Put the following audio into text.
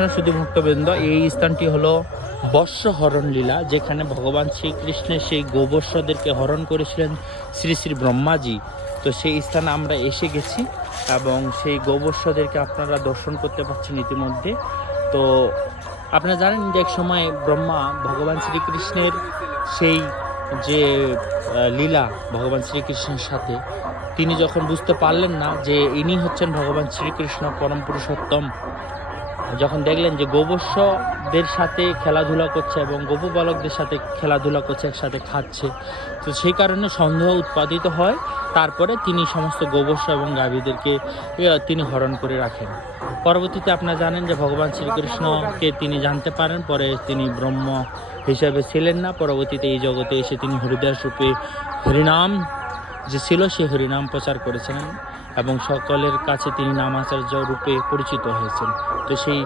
কৃষ্ণ শুধু ভক্তবৃন্দ, এই স্থানটি হলো বর্ষ হরণ লীলা, যেখানে ভগবান শ্রীকৃষ্ণের সেই গোবর্ষদেরকে হরণ করেছিলেন শ্রী শ্রী ব্রহ্মাজি। তো সেই স্থানে আমরা এসে গেছি এবং সেই গোবর্ষদেরকে আপনারা দর্শন করতে পারছেন ইতিমধ্যে। তো আপনারা জানেন যে এক সময় ব্রহ্মা ভগবান শ্রীকৃষ্ণের সেই যে লীলা ভগবান শ্রীকৃষ্ণের সাথে, তিনি যখন বুঝতে পারলেন না যে ইনি হচ্ছেন ভগবান শ্রীকৃষ্ণ পরম পুরুষোত্তম, যখন দেখলেন যে গোবর্ষদের সাথে খেলাধুলা করছে এবং গোপু বালকদের সাথে খেলাধুলা করছে, একসাথে খাচ্ছে, তো সেই কারণে সন্দেহ উৎপাদিত হয়। তারপরে তিনি সমস্ত গোবর্ষ এবং গাভীদেরকে তিনি হরণ করে রাখেন। পরবর্তীতে আপনারা জানেন যে ভগবান শ্রীকৃষ্ণকে তিনি জানতে পারেন, পরে তিনি ব্রহ্ম হিসাবে ছিলেন না, পরবর্তীতে এই জগতে এসে তিনি হরিদাস রূপে হরিনাম যে ছিল সেই হরিনাম প্রচার করেছিলেন এবং সকলের কাছে তিনি নামাচার্য রূপে পরিচিত হয়েছেন। তো সেই